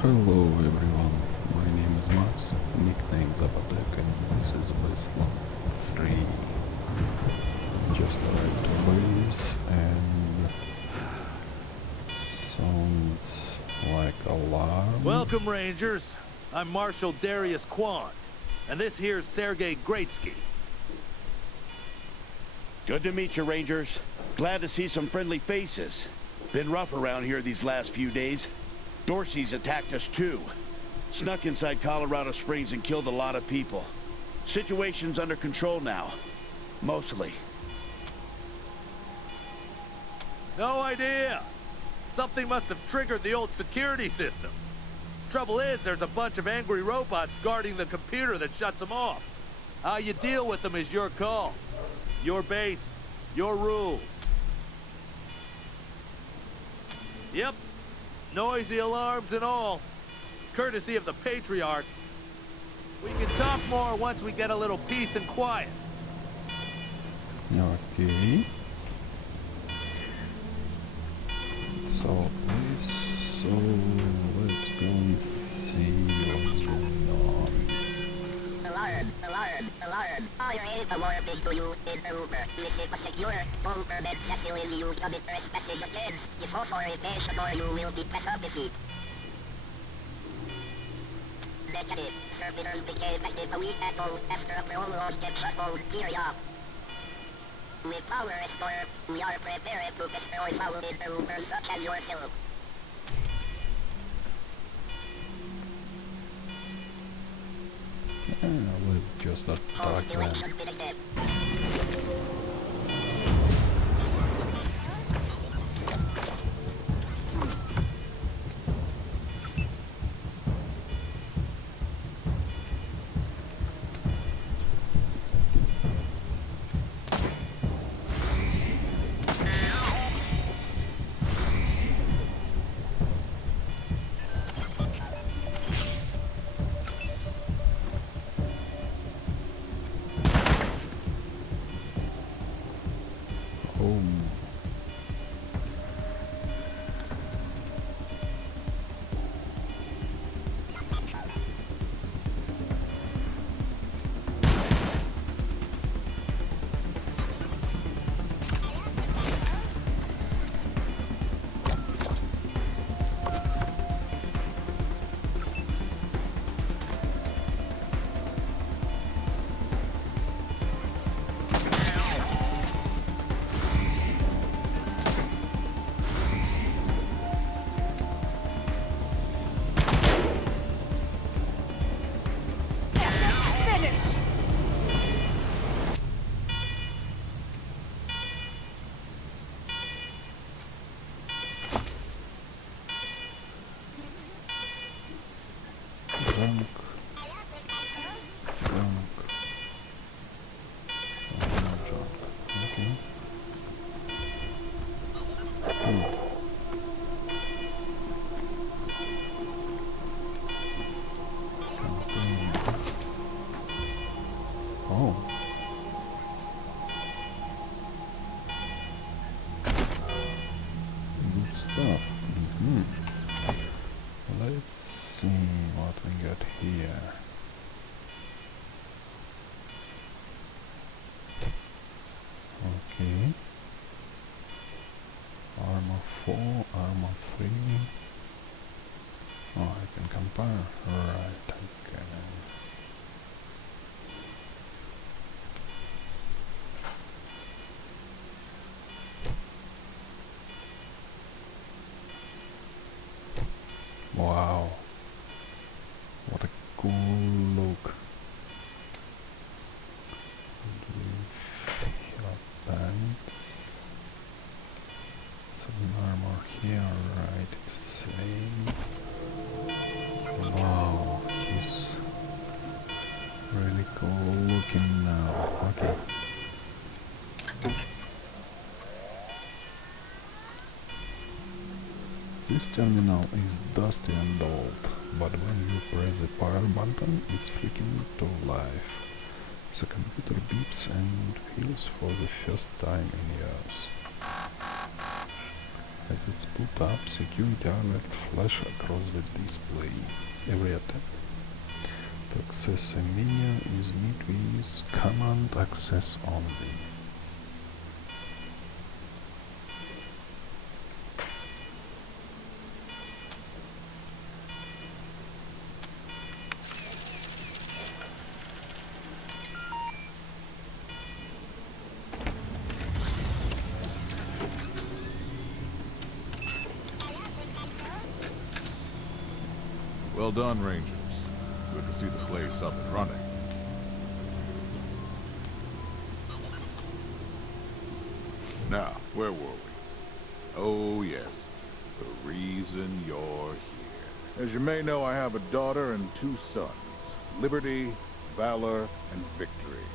Hello everyone, my name is Max, nickname Zapadek, and this is Wasteland 3. Just arrived to base and sounds like alarm. Welcome, Rangers. I'm Marshal Darius Kwan, and this here's Sergei Greatsky. Good to meet you, Rangers. Glad to see some friendly faces. Been rough around here these last few days. Dorsey's attacked us too. Snuck inside Colorado Springs and killed a lot of people. Situation's under control now. Mostly. No idea. Something must have triggered the old security system. Trouble is, there's a bunch of angry robots guarding the computer that shuts them off. How you deal with them is your call. Your base, your rules. Yep. Noisy alarms and all. Courtesy of the Patriarch. We can talk more once we get a little peace and quiet. Okay. So let's go and see what's going on. Alarm. I read a warning to you in Uber. This is a secure government facility. You can be trespassing against the authorization or you will be penalized. Negative. Servitors became active a week ago after a prolonged shutdown period. With power restored, we are prepared to destroy foul intruders such as yourself. Let's just attack them. Drunk. Oh, not drunk. Okay. Oh. Good stuff. Let's see what we got here. Okay. Armor 4, armor 3. Oh, I can compare. Right, okay. Wow. What a cool look. Here pants. Some armor here, right, it's the same. Wow, he's really cool looking now. Okay. This terminal is dusty and old, but when you press the power button, it's flicking to life. The computer beeps and feels for the first time in years. As it's put up, security alert flash across the display. Every attempt to access a menu is met with command access only. Well done, Rangers. Good to see the place up and running. Now, where were we? Oh, yes. The reason you're here. As you may know, I have a daughter and 2 sons. Liberty, Valor, and Victory.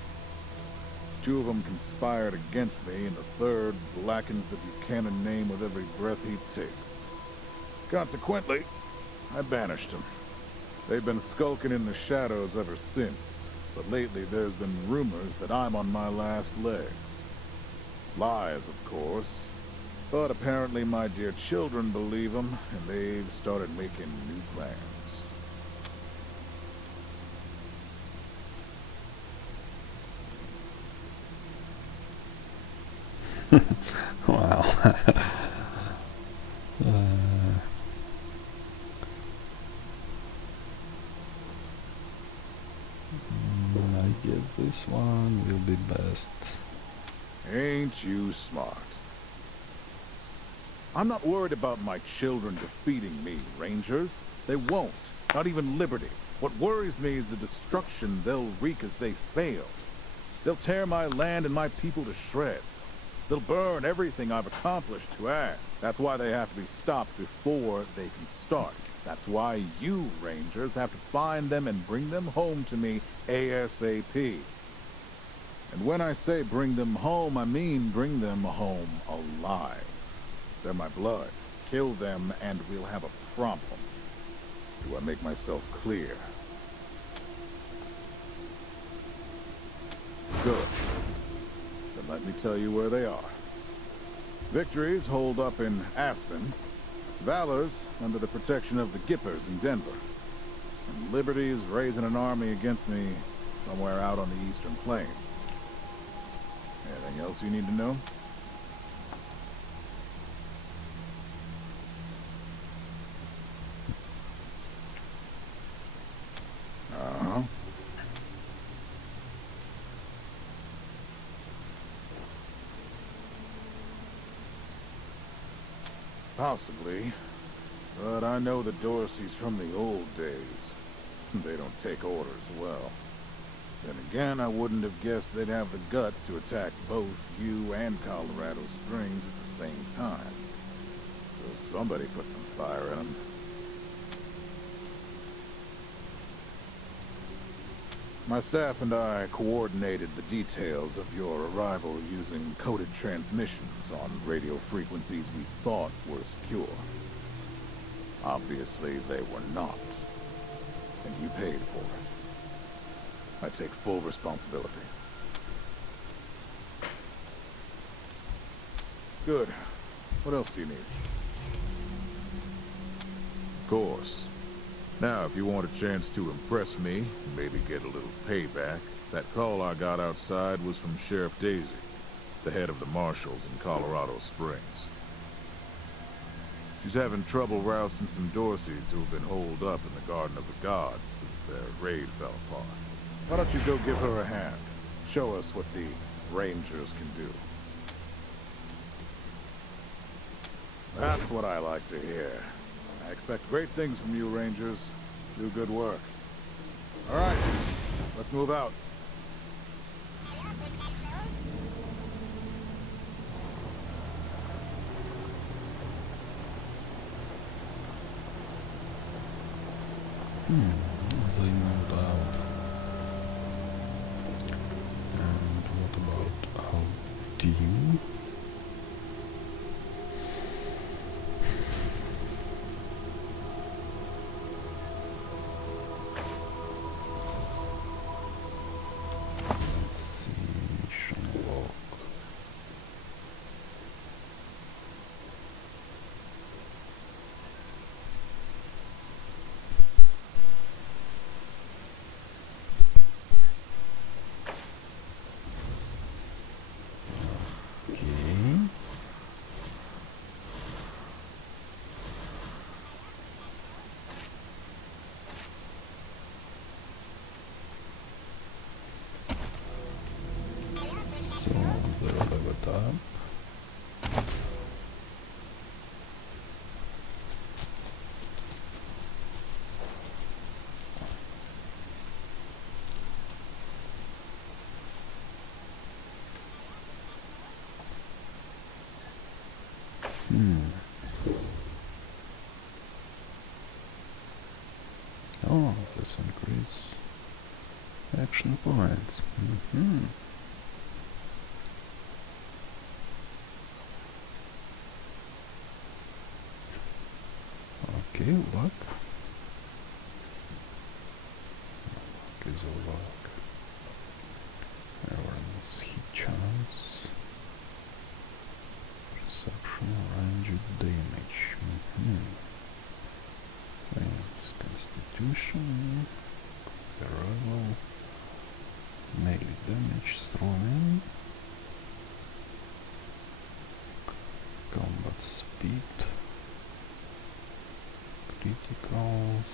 2 of them conspired against me, and the third blackens the Buchanan name with every breath he takes. Consequently, I banished them. They've been skulking in the shadows ever since, but lately there's been rumors that I'm on my last legs. Lies, of course, but apparently my dear children believe them, and they've started making new plans. Wow. I guess this one will be best. Ain't you smart? I'm not worried about my children defeating me, Rangers. They won't. Not even Liberty. What worries me is the destruction they'll wreak as they fail. They'll tear my land and my people to shreds. They'll burn everything I've accomplished to add. That's why they have to be stopped before they can start. That's why you, Rangers, have to find them and bring them home to me ASAP. And when I say bring them home, I mean bring them home alive. They're my blood. Kill them and we'll have a problem. Do I make myself clear? Good. Then let me tell you where they are. Victory's holed up in Aspen. Valor's under the protection of the Gippers in Denver. And Liberty's raising an army against me somewhere out on the eastern plains. Anything else you need to know? Uh-huh. Possibly. But I know the Dorseys from the old days. They don't take orders well. Then again, I wouldn't have guessed they'd have the guts to attack both you and Colorado Springs at the same time. So somebody put some fire in them. My staff and I coordinated the details of your arrival using coded transmissions on radio frequencies we thought were secure. Obviously, they were not. And you paid for it. I take full responsibility. Good. What else do you need? Of course. Now, if you want a chance to impress me, and maybe get a little payback, that call I got outside was from Sheriff Daisy, the head of the marshals in Colorado Springs. She's having trouble rousting some Dorseys who have been holed up in the Garden of the Gods since their raid fell apart. Why don't you go give her a hand? Show us what the Rangers can do. That's what I like to hear. I expect great things from you, Rangers. Do good work. All right, let's move out. They moved out. And what about our team? Let's see, mission log. Oh, this increase action points. Okay, luck. Luck is a luck. Awareness, hit chance. Perception, range, damage. Yes, constitution. Arrival. Melee damage thrown in. Combat speed. Criticals.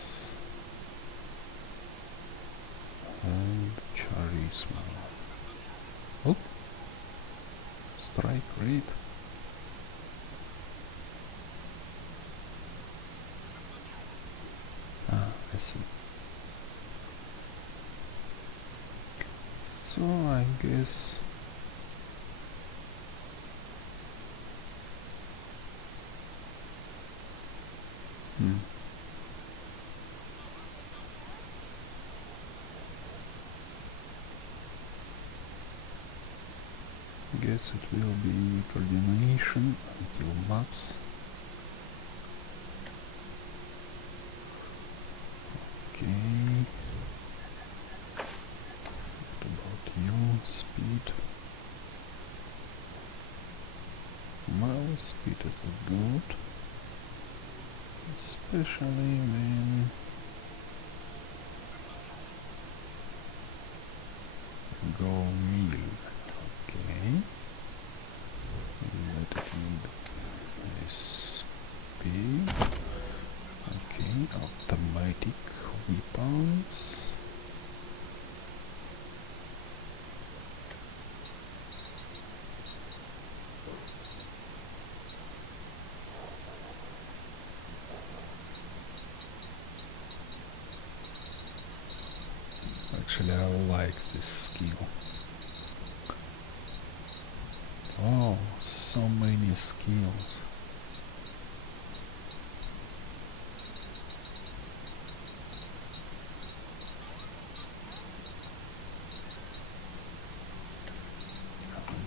And charisma. Oh! Strike rate. Ah, I see. So I guess guess it will be coordination until max. Okay. What about you? Speed. My speed is good. Especially when go meal. Okay. Let it need speed. Okay, automatic weapons. Actually, I like this skill. Oh, so many skills.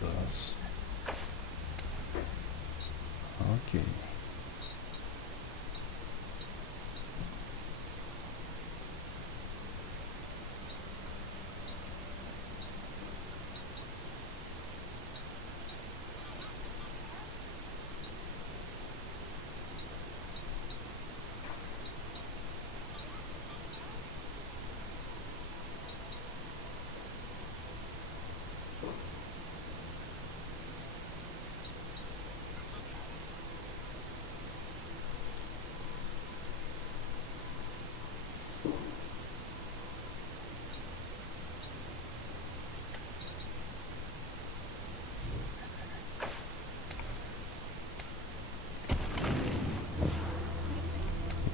Does. Okay.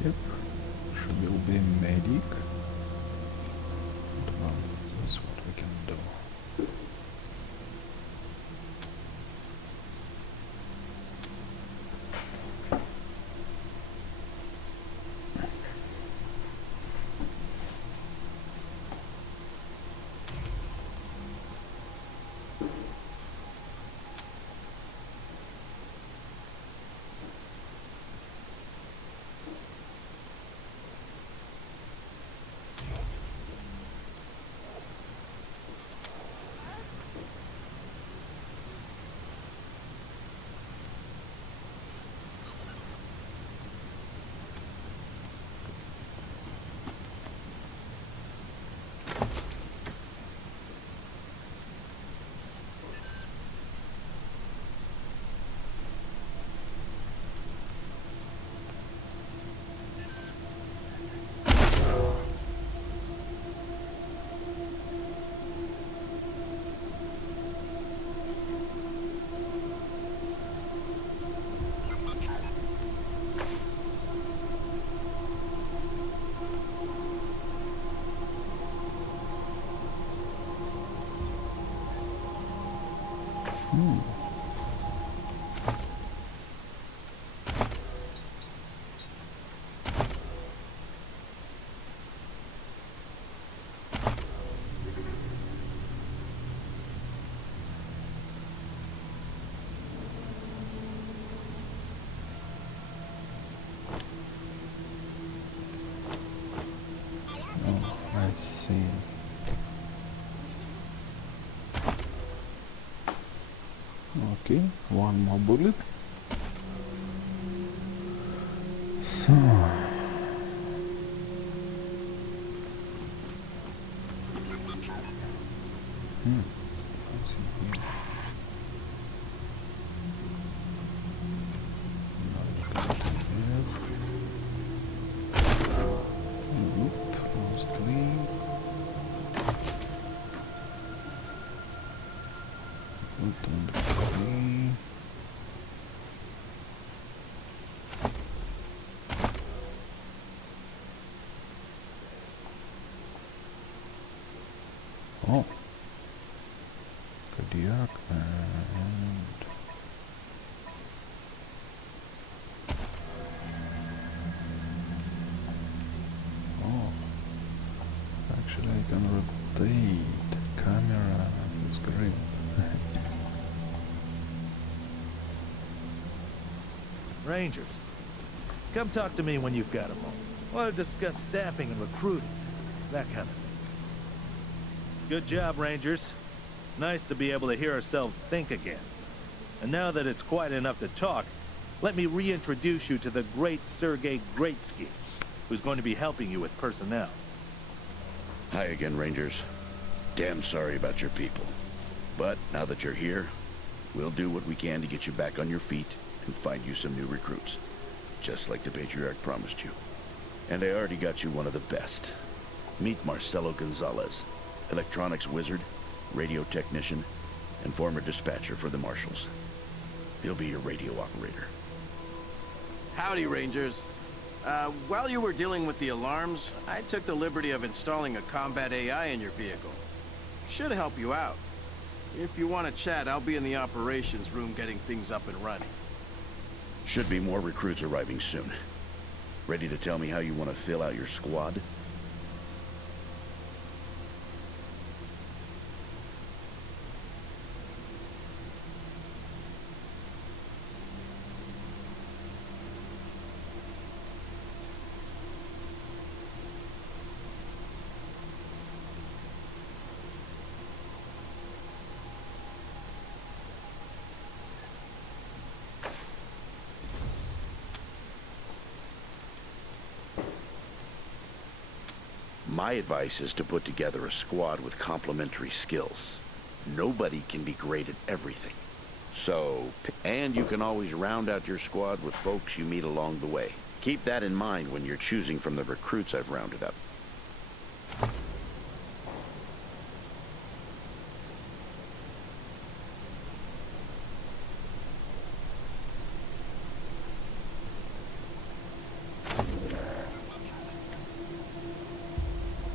Yep, she will be medic. Advance is what we can do. see. Okay, one more bullet. So. Something here. Good, mostly. Good on the tree. Oh. Patriarch and oh, actually I can rotate camera. That's great. Rangers, come talk to me when you've got a moment. Want to discuss staffing and recruiting, that kind of thing. Good job, Rangers. Nice to be able to hear ourselves think again. And now that it's quiet enough to talk, let me reintroduce you to the great Sergei Greatsky, who's going to be helping you with personnel. Hi again, Rangers. Damn sorry about your people. But now that you're here, we'll do what we can to get you back on your feet and find you some new recruits. Just like the Patriarch promised you. And I already got you one of the best. Meet Marcelo Gonzalez, electronics wizard, radio technician, and former dispatcher for the Marshals. He'll be your radio operator. Howdy, Rangers. While you were dealing with the alarms, I took the liberty of installing a combat AI in your vehicle. Should help you out. If you want to chat, I'll be in the operations room getting things up and running. Should be more recruits arriving soon. Ready to tell me how you want to fill out your squad? My advice is to put together a squad with complementary skills. Nobody can be great at everything. So, and you can always round out your squad with folks you meet along the way. Keep that in mind when you're choosing from the recruits I've rounded up.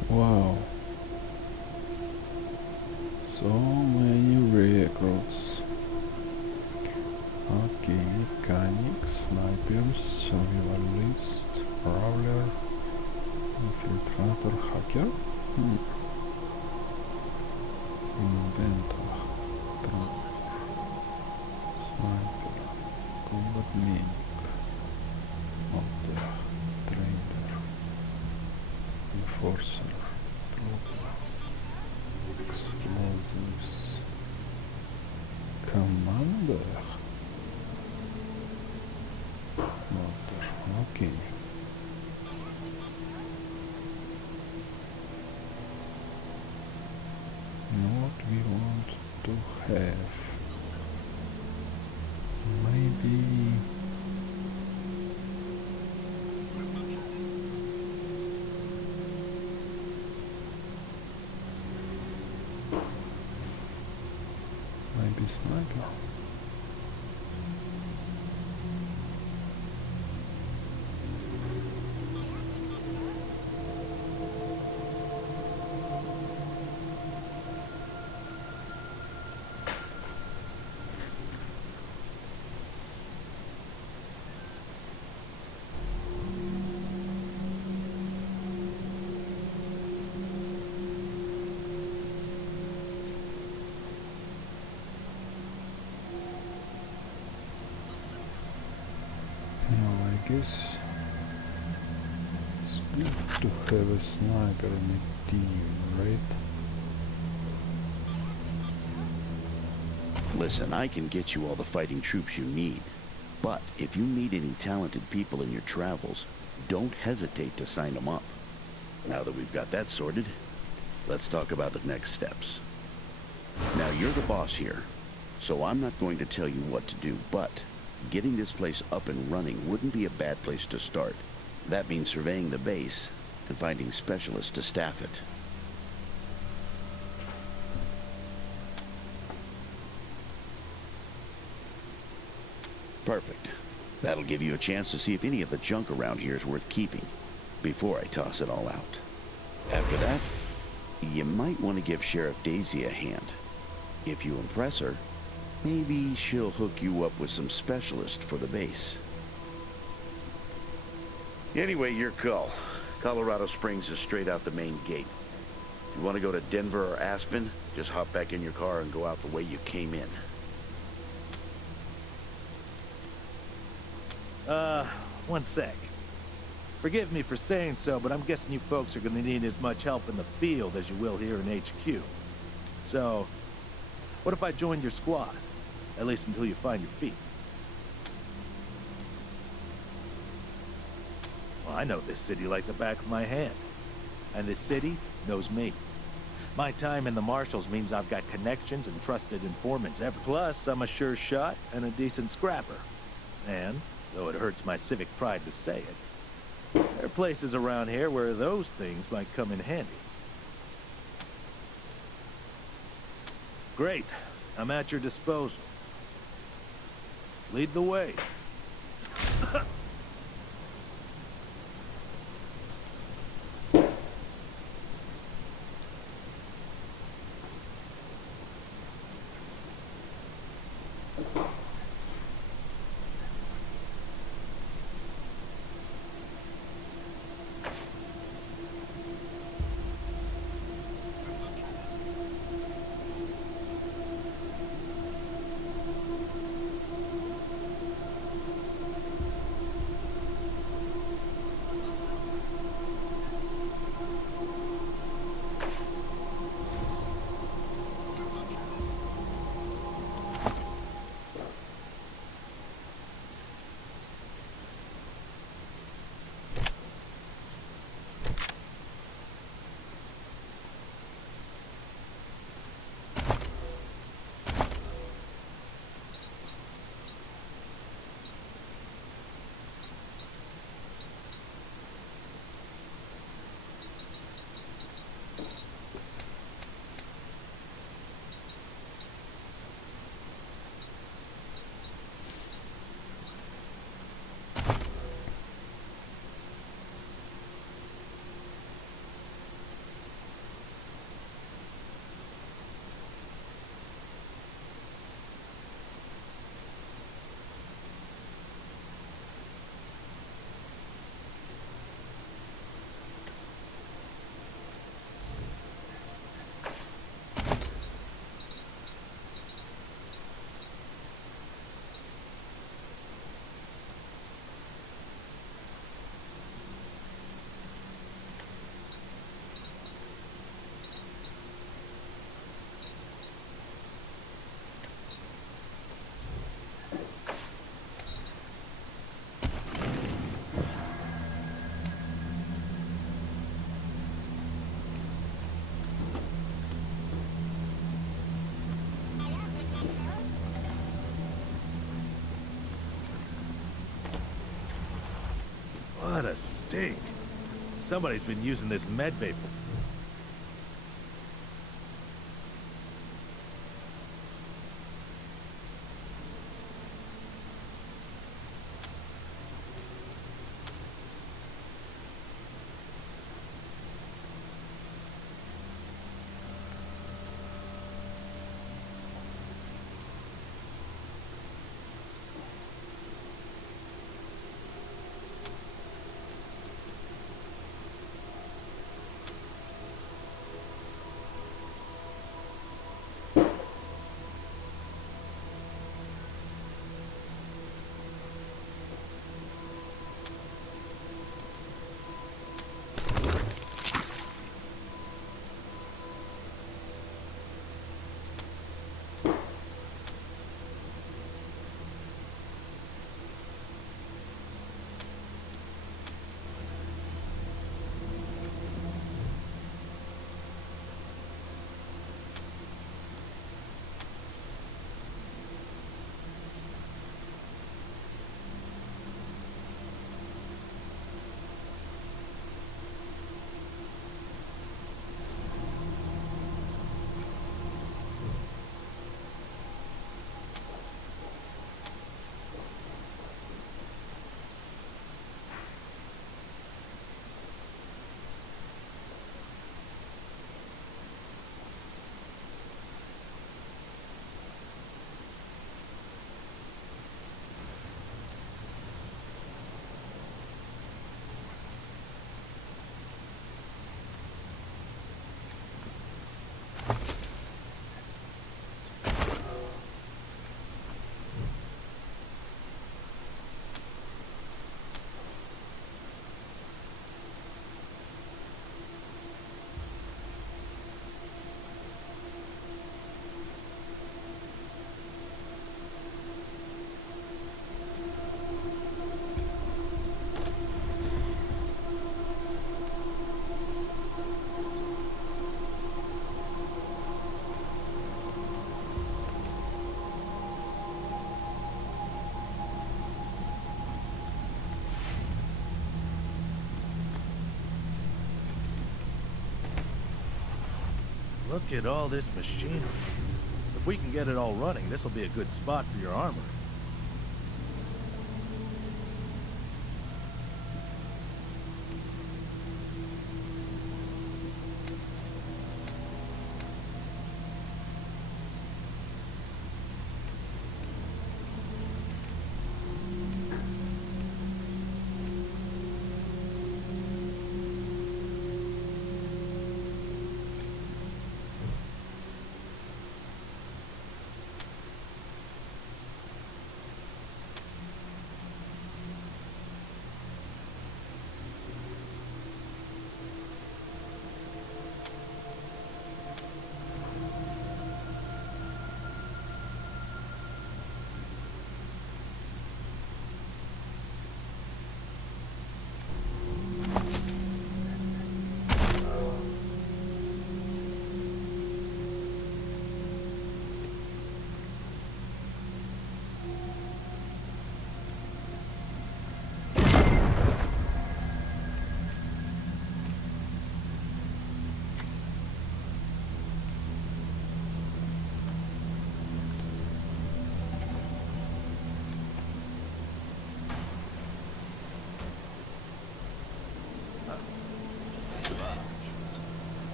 Wow. So many recruits. Okay, mechanic, snipers, survivalist, prowler, infiltrator, hacker. Inventor, sniper, combat medic, hunter, trader, enforcer, trooper, explosives, commander. Motor, okay. What we want to have. Maybe sniper. I guess it's to have a sniper in a team, right? Listen, I can get you all the fighting troops you need. But if you meet any talented people in your travels, don't hesitate to sign them up. Now that we've got that sorted, let's talk about the next steps. Now, you're the boss here, so I'm not going to tell you what to do, but getting this place up and running wouldn't be a bad place to start. That means surveying the base and finding specialists to staff it. Perfect. That'll give you a chance to see if any of the junk around here is worth keeping before I toss it all out. After that, you might want to give Sheriff Daisy a hand. If you impress her, maybe she'll hook you up with some specialists for the base. Anyway, your call. Colorado Springs is straight out the main gate. If you want to go to Denver or Aspen, just hop back in your car and go out the way you came in. One sec. Forgive me for saying so, but I'm guessing you folks are gonna need as much help in the field as you will here in HQ. So, what if I joined your squad? At least until you find your feet. Well, I know this city like the back of my hand. And this city knows me. My time in the Marshals means I've got connections and trusted informants ever. Plus, I'm a sure shot and a decent scrapper. And, though it hurts my civic pride to say it, there are places around here where those things might come in handy. Great. I'm at your disposal. Lead the way. What a stink. Somebody's been using this medbay for... Look at all this machinery. If we can get it all running, this will be a good spot for your armor.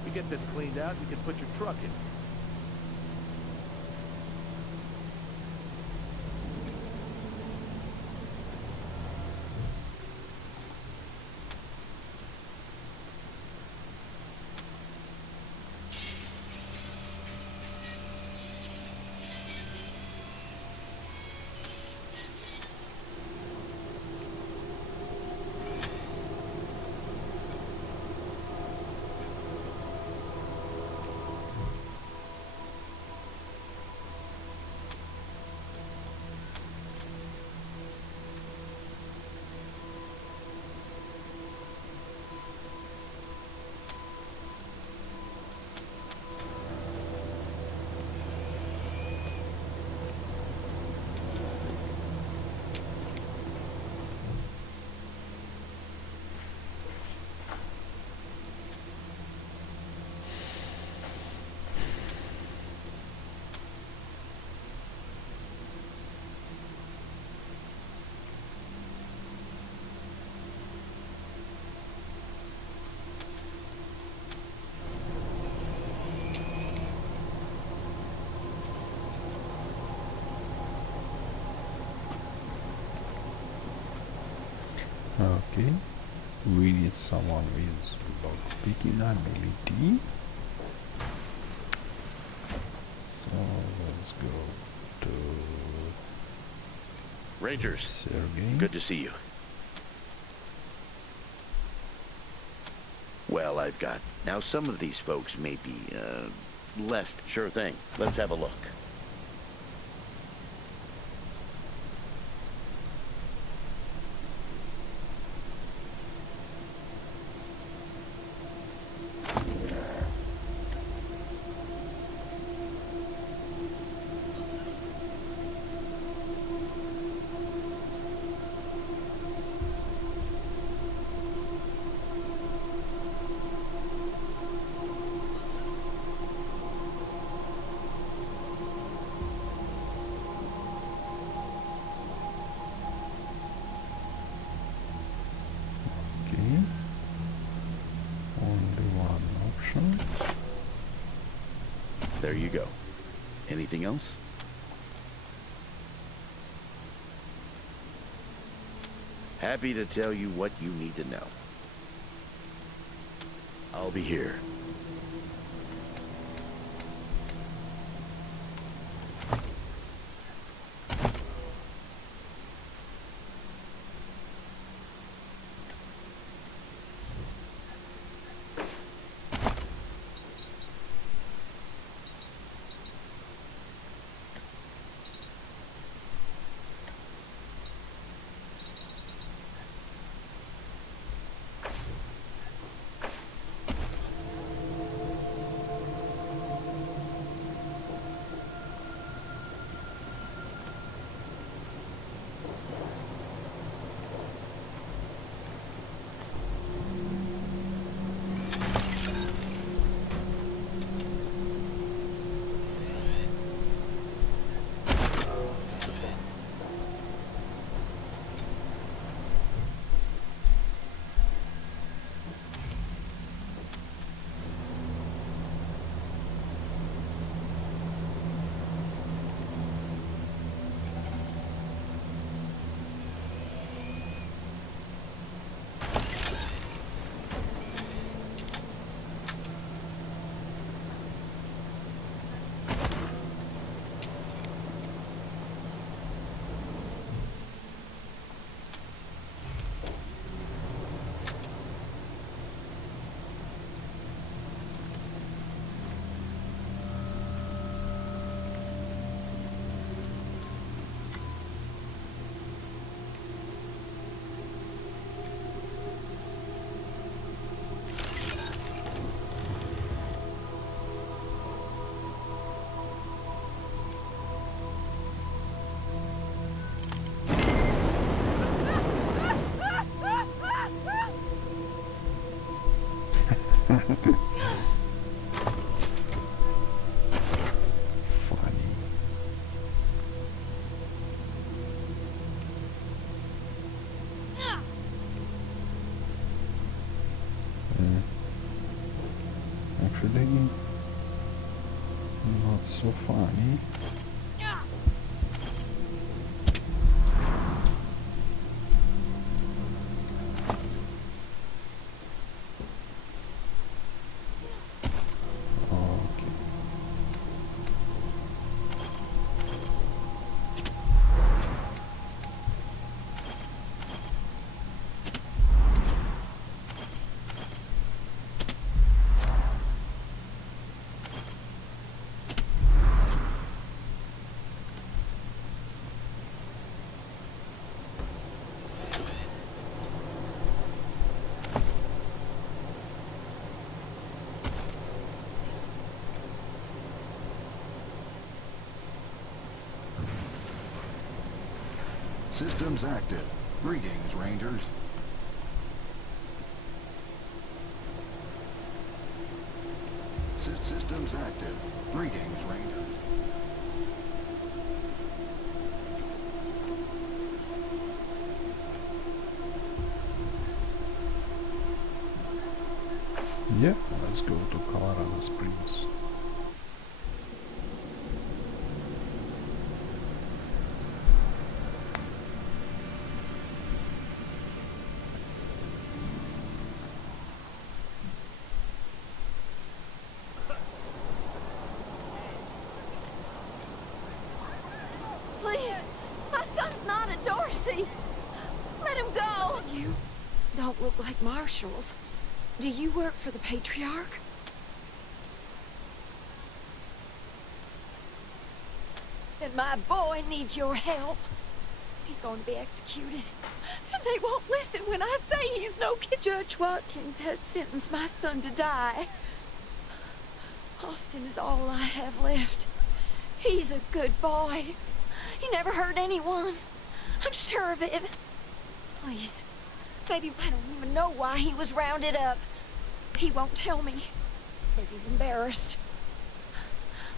You get this cleaned out, you can put your truck in. Okay, we need someone with lockpicking ability. So let's go to Rangers, Sergey. good to see you. Well, I've got. Now, some of these folks may be, less. Sure thing. Let's have a look. Okay, only one option. There you go. Anything else? Happy to tell you what you need to know. I'll be here. Funny. Actually, not so funny. Okay. Systems active. Greetings, Rangers. Systems active. Greetings, Rangers. Yeah, let's go to Colorado Springs. Please, my son's not a Dorsey. Let him go. You don't look like marshals. Do you work for the Patriarch? Then my boy needs your help. He's going to be executed. And they won't listen when I say he's no kid. Judge Watkins has sentenced my son to die. Austin is all I have left. He's a good boy. He never hurt anyone. I'm sure of it. Please. Maybe I don't even know why he was rounded up. He won't tell me. Says he's embarrassed.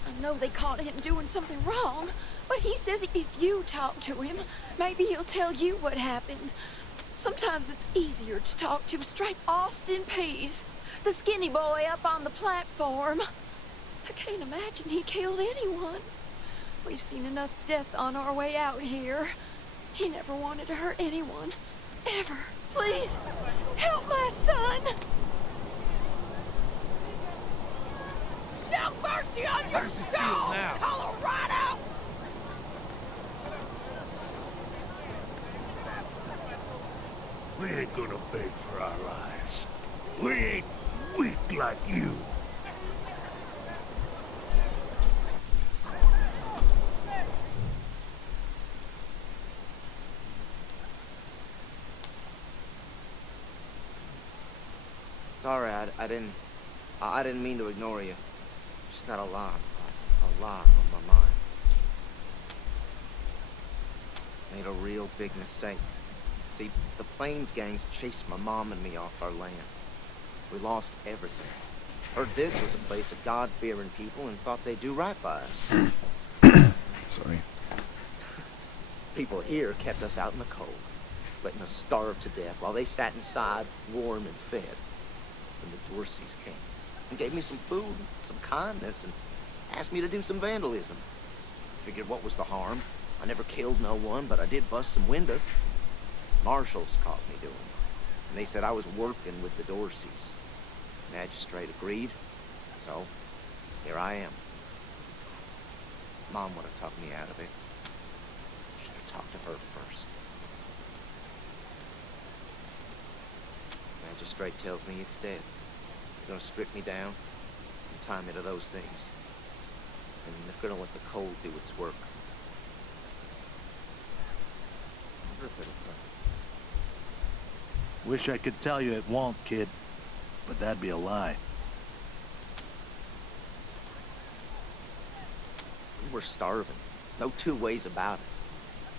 I know they caught him doing something wrong, but he says if you talk to him, maybe he'll tell you what happened. Sometimes it's easier to talk to straight Austin Pease, the skinny boy up on the platform. I can't imagine he killed anyone. We've seen enough death on our way out here. He never wanted to hurt anyone. Ever. Please, help my son! Have mercy on your soul, Colorado! We ain't gonna beg for our lives. We ain't weak like you. Sorry, I didn't mean to ignore you. Just got a lot on my mind. Made a real big mistake. See, the Plains gangs chased my mom and me off our land. We lost everything. Heard this was a place of God-fearing people and thought they'd do right by us. Sorry. People here kept us out in the cold, letting us starve to death while they sat inside, warm and fed. When the Dorseys came and gave me some food, some kindness, and asked me to do some vandalism. Figured what was the harm? I never killed no one, but I did bust some windows. Marshals caught me doing it, and they said I was working with the Dorseys. Magistrate agreed, so here I am. Mom would have talked me out of it. Should have talked to her first. Magistrate tells me it's dead. They're gonna strip me down and tie me to those things. And they're gonna let the cold do its work. I wonder if it'll hurt. Wish I could tell you it won't, kid. But that'd be a lie. We were starving. No two ways about it.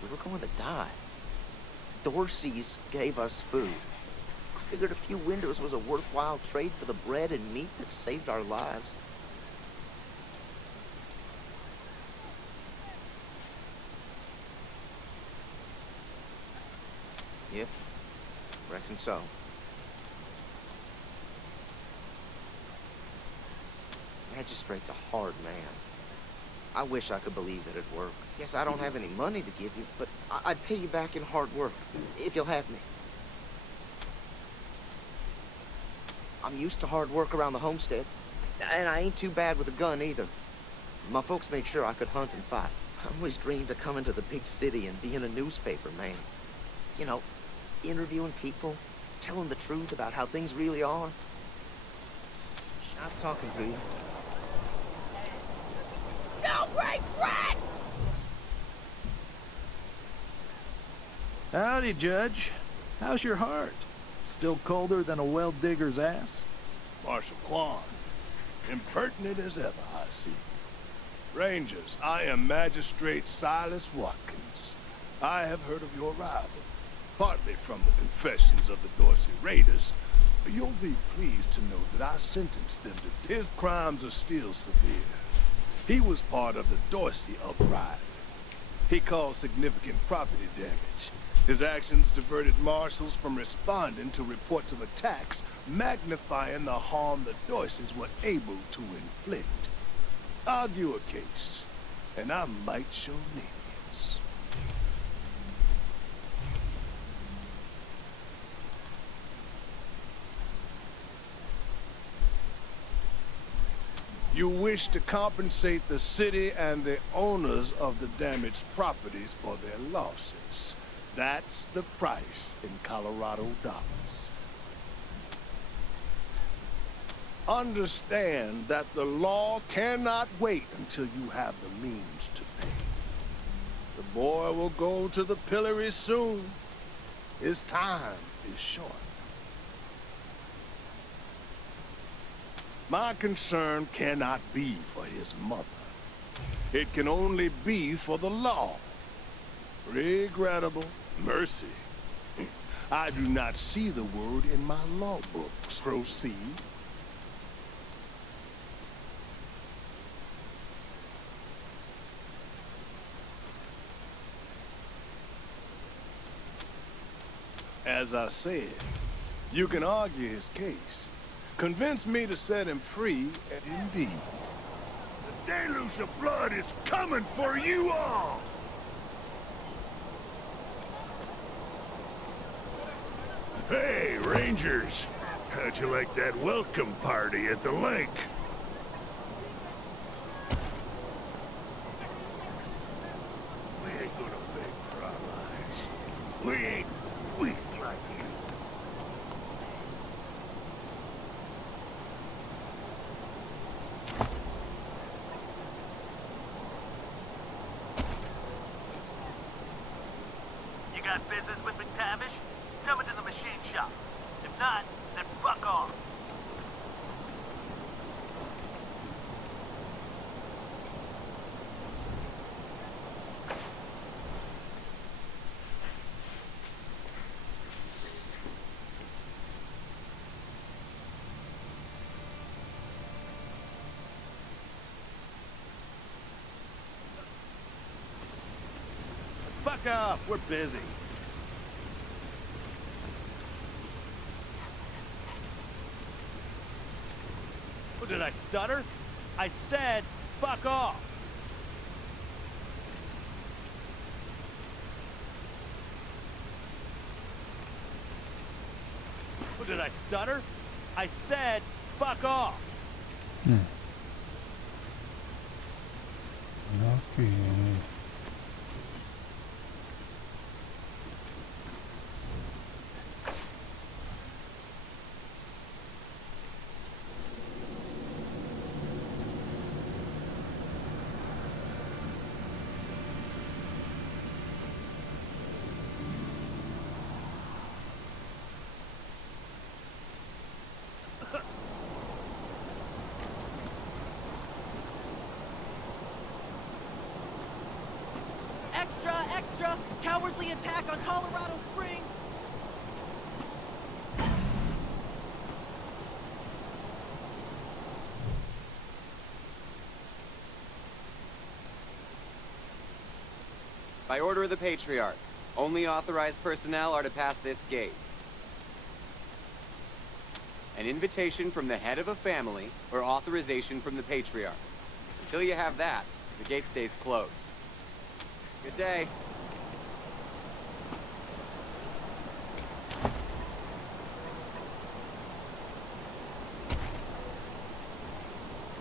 We were going to die. Dorseys gave us food. Figured a few winters was a worthwhile trade for the bread and meat that saved our lives. Yep, reckon so. Magistrate's a hard man. I wish I could believe it'd work. Guess I don't have any money to give you, but I'd pay you back in hard work, if you'll have me. I'm used to hard work around the homestead, and I ain't too bad with a gun either. My folks made sure I could hunt and fight. I always dreamed of coming to the big city and being a newspaper man. You know, interviewing people, telling the truth about how things really are. Nice talking to you. No break bread! Howdy, Judge. How's your heart? Still colder than a well digger's ass? Marshal Quan, impertinent as ever, I see. Rangers, I am Magistrate Silas Watkins. I have heard of your arrival, partly from the confessions of the Dorsey Raiders. You'll be pleased to know that I sentenced them to his crimes are still severe. He was part of the Dorsey uprising. He caused significant property damage. His actions diverted marshals from responding to reports of attacks, magnifying the harm the Dorseys were able to inflict. Argue a case, and I might show lenience. You wish to compensate the city and the owners of the damaged properties for their losses. That's the price in Colorado dollars. Understand that the law cannot wait until you have the means to pay. The boy will go to the pillory soon. His time is short. My concern cannot be for his mother. It can only be for the law. Regrettable. Mercy. I do not see the word in my law books. Proceed. As I said, you can argue his case. Convince me to set him free, and indeed. The deluge of blood is coming for you all! Hey, Rangers! How'd you like that welcome party at the lake? We ain't gonna beg for our lives. We ain't weak like you. You got business with McTavish? Come into the machine shop. If not, then fuck off. Fuck off, we're busy. Did I stutter? I said, fuck off. Did I stutter? I said, fuck off. Okay. Extra, extra! Cowardly attack on Colorado Springs! By order of the Patriarch, only authorized personnel are to pass this gate. An invitation from the head of a family, or authorization from the Patriarch. Until you have that, the gate stays closed. Good day.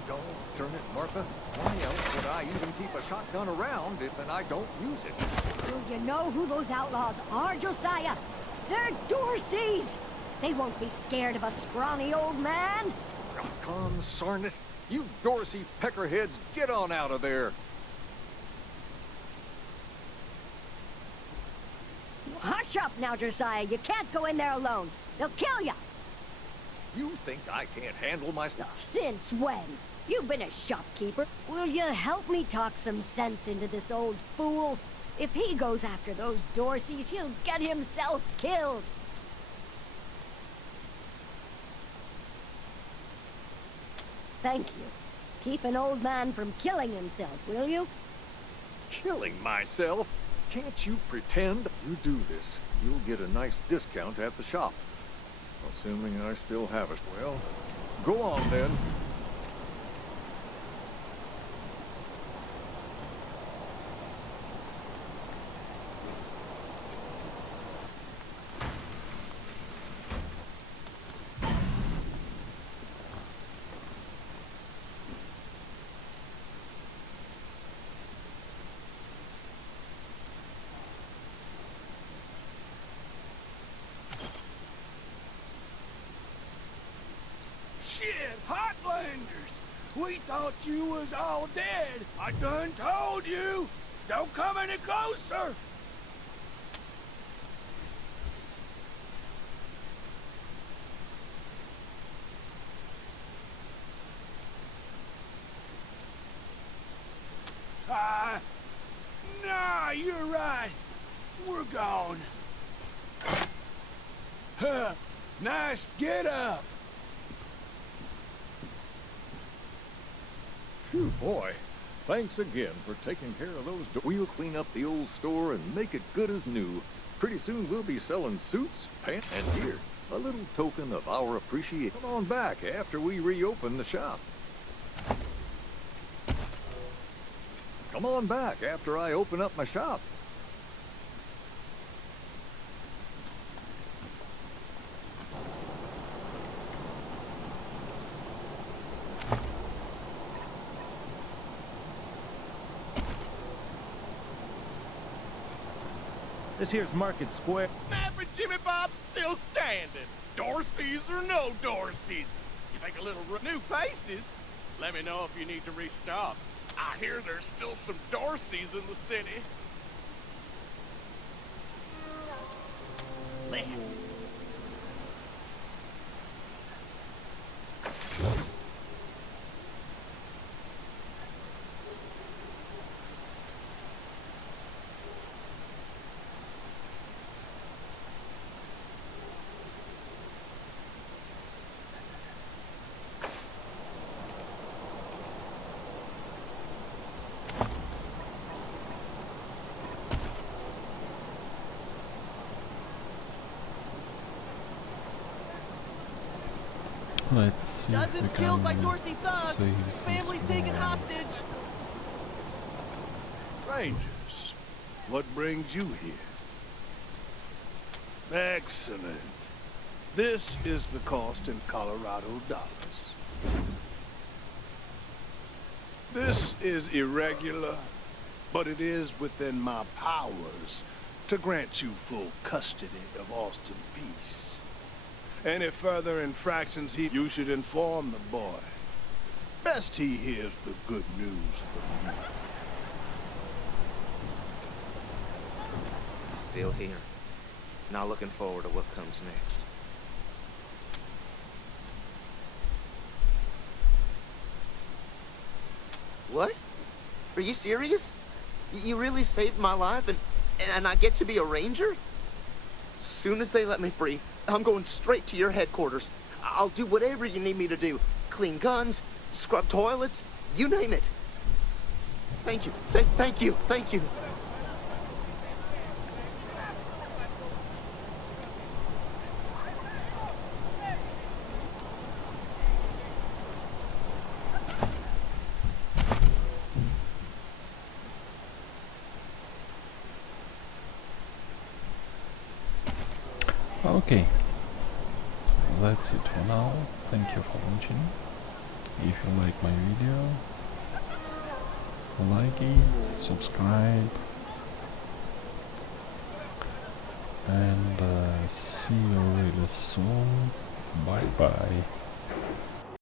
Don't turn it, Martha. Why else would I even keep a shotgun around if I don't use it? Do you know who those outlaws are, Josiah? They're Dorseys! They won't be scared of a scrawny old man. Consarn it. You Dorsey peckerheads, get on out of there. Hush up now, Josiah. You can't go in there alone. They'll kill you. You think I can't handle myself? Since when? You've been a shopkeeper. Will you help me talk some sense into this old fool? If he goes after those Dorseys, he'll get himself killed. Thank you. Keep an old man from killing himself, will you? Killing myself? Can't you pretend? You do this, you'll get a nice discount at the shop. Assuming I still have it. Well, go on then. Shit, Heartlanders! We thought you was all dead. I done told you. Don't come any closer. Nah, you're right. We're gone. Huh, nice get up. Phew, boy. Thanks again for taking care of those. We'll clean up the old store and make it good as new. Pretty soon we'll be selling suits, pants, and gear. A little token of our appreciation. Come on back after we reopen the shop. Come on back after I open up my shop. This here's Market Square. Snapping Jimmy Bob's still standing. Dorseys or no Dorseys. You think a little new faces? Let me know if you need to restock. I hear there's still some Dorseys in the city. Let's. Let's see if we Dozens killed by can Dorsey thugs. save this Families taken man. hostage. Rangers, what brings you here? Excellent. This is the cost in Colorado dollars. This is irregular, but it is within my powers to grant you full custody of Austin Peace. Any further infractions you should inform the boy. Best he hears the good news from you. Still here. Not looking forward to what comes next. What? Are you serious? You really saved my life and I get to be a ranger? Soon as they let me free, I'm going straight to your headquarters. I'll do whatever you need me to do. Clean guns, scrub toilets, you name it. Thank you. Thank you. Thank you. Okay, that's it for now. Thank you for watching. If you like my video, like it, subscribe, and see you really soon. Bye bye.